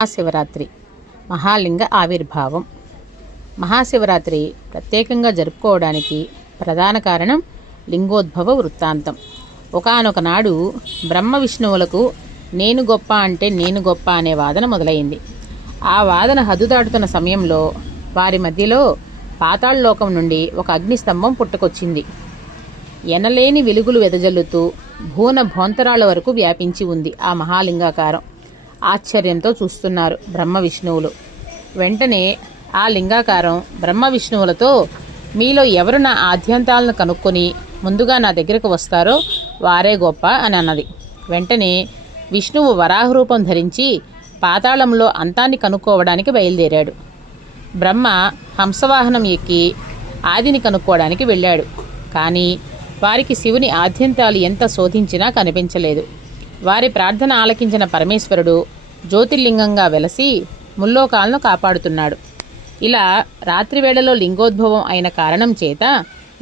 మహాశివరాత్రి మహాలింగ ఆవిర్భావం. మహాశివరాత్రి ప్రత్యేకంగా జరుపుకోవడానికి ప్రధాన కారణం లింగోద్భవ వృత్తాంతం. ఒకనొక నాడు బ్రహ్మ విష్ణువులకు నేను గొప్ప అంటే నేను గొప్ప అనే వాదన మొదలైంది. ఆ వాదన హద్దు దాటుతున్న సమయంలో వారి మధ్యలో పాతాళలోకం నుండి ఒక అగ్నిస్తంభం పుట్టుకొచ్చింది. ఎనలేని వెలుగులు వెదజల్లుతూ భూన భోంతరాల వరకు వ్యాపించి ఉంది ఆ మహాలింగాకారం. ఆశ్చర్యంతో చూస్తున్నారు బ్రహ్మ విష్ణువులు. వెంటనే ఆ లింగాకారం బ్రహ్మ విష్ణువులతో మీలో ఎవరు నా ఆద్యంతాలను కనుక్కొని ముందుగా నా దగ్గరకు వస్తారో వారే గొప్ప అని అన్నది. వెంటనే విష్ణువు వరాహ రూపం ధరించి పాతాళంలో అంతాన్ని కనుక్కోవడానికి బయలుదేరాడు. బ్రహ్మ హంసవాహనం ఎక్కి ఆదిని కనుక్కోవడానికి వెళ్ళాడు. కానీ వారికి శివుని ఆద్యంతాలు ఎంత శోధించినా కనిపించలేదు. వారి ప్రార్థన ఆలకించిన పరమేశ్వరుడు జ్యోతిర్లింగంగా వెలసి ముల్లోకాలను కాపాడుతున్నాడు. ఇలా రాత్రివేళలో లింగోద్భవం అయిన కారణం చేత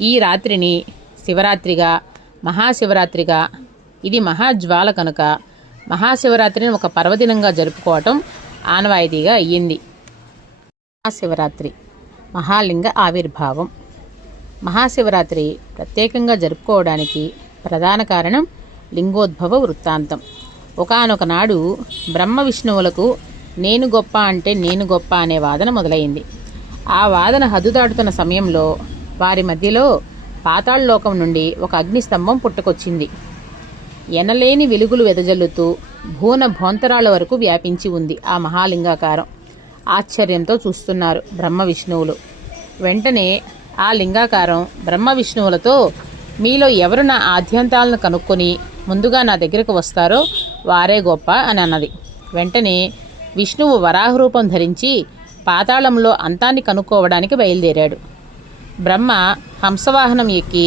ఈ రాత్రిని శివరాత్రిగా మహాశివరాత్రిగా ఇది మహాజ్వాల కనుక మహాశివరాత్రిని ఒక పర్వదినంగా జరుపుకోవటం ఆనవాయితీగా అయ్యింది. మహాశివరాత్రి మహాలింగ ఆవిర్భావం. మహాశివరాత్రి ప్రత్యేకంగా జరుపుకోవడానికి ప్రధాన కారణం లింగోద్భవ వృత్తాంతం. ఒకనొకనాడు బ్రహ్మ విష్ణువులకు నేను గొప్ప అంటే నేను గొప్ప అనే వాదన మొదలైంది. ఆ వాదన హద్దు దాటుతున్న సమయంలో వారి మధ్యలో పాతాళలోకం నుండి ఒక అగ్నిస్తంభం పుట్టుకొచ్చింది. ఎనలేని వెలుగులు వెదజల్లుతూ భూన భోంతరాల వరకు వ్యాపించి ఉంది ఆ మహాలింగాకారం. ఆశ్చర్యంతో చూస్తున్నారు బ్రహ్మ విష్ణువులు. వెంటనే ఆ లింగాకారం బ్రహ్మ విష్ణువులతో మీలో ఎవరు నా ఆద్యంతాలను కనుక్కొని ముందుగా నా దగ్గరకు వస్తారో వారే గొప్ప అని అన్నది. వెంటనే విష్ణువు వరాహ రూపం ధరించి పాతాళంలో అంతాన్ని కనుక్కోవడానికి బయలుదేరాడు. బ్రహ్మ హంసవాహనం ఎక్కి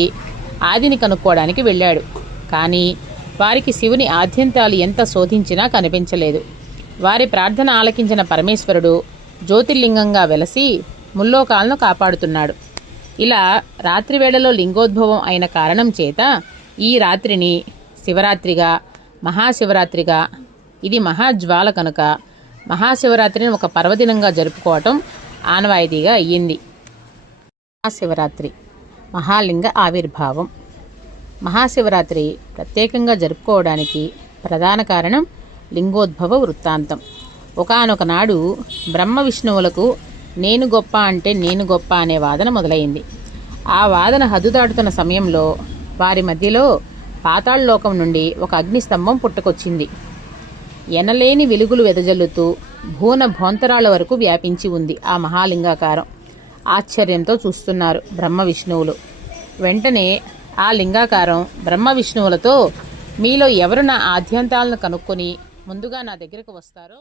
ఆదిని కనుక్కోవడానికి వెళ్ళాడు. కానీ వారికి శివుని ఆద్యంతాలు ఎంత శోధించినా కనిపించలేదు. వారి ప్రార్థన ఆలకించిన పరమేశ్వరుడు జ్యోతిర్లింగంగా వెలసి ముల్లోకాలను కాపాడుతున్నాడు. ఇలా రాత్రివేళలో లింగోద్భవం అయిన కారణం చేత ఈ రాత్రిని శివరాత్రిగా మహాశివరాత్రిగా ఇది మహాజ్వాల కనుక. మహాశివరాత్రిని ఒక పర్వదినంగా జరుపుకోవటం ఆనవాయితీగా అయ్యింది. మహాశివరాత్రి మహాలింగ ఆవిర్భావం. మహాశివరాత్రి ప్రత్యేకంగా జరుపుకోవడానికి ప్రధాన కారణం లింగోద్భవ వృత్తాంతం. ఒకనొక నాడు బ్రహ్మ విష్ణువులకు నేను గొప్ప అంటే నేను గొప్ప అనే వాదన మొదలైంది. ఆ వాదన హద్దు దాటుతున్న సమయంలో వారి మధ్యలో పాతాళలోకం నుండి ఒక అగ్నిస్తంభం పుట్టుకొచ్చింది. ఎనలేని వెలుగులు వెదజల్లుతూ భూన భోంతరాల వరకు వ్యాపించి ఉంది ఆ మహాలింగాకారం. ఆశ్చర్యంతో చూస్తున్నారు బ్రహ్మ విష్ణువులు. వెంటనే ఆ లింగాకారం బ్రహ్మ విష్ణువులతో మీలో ఎవరు నా ఆద్యంతాలను కనుక్కొని ముందుగా నా దగ్గరకు వస్తారో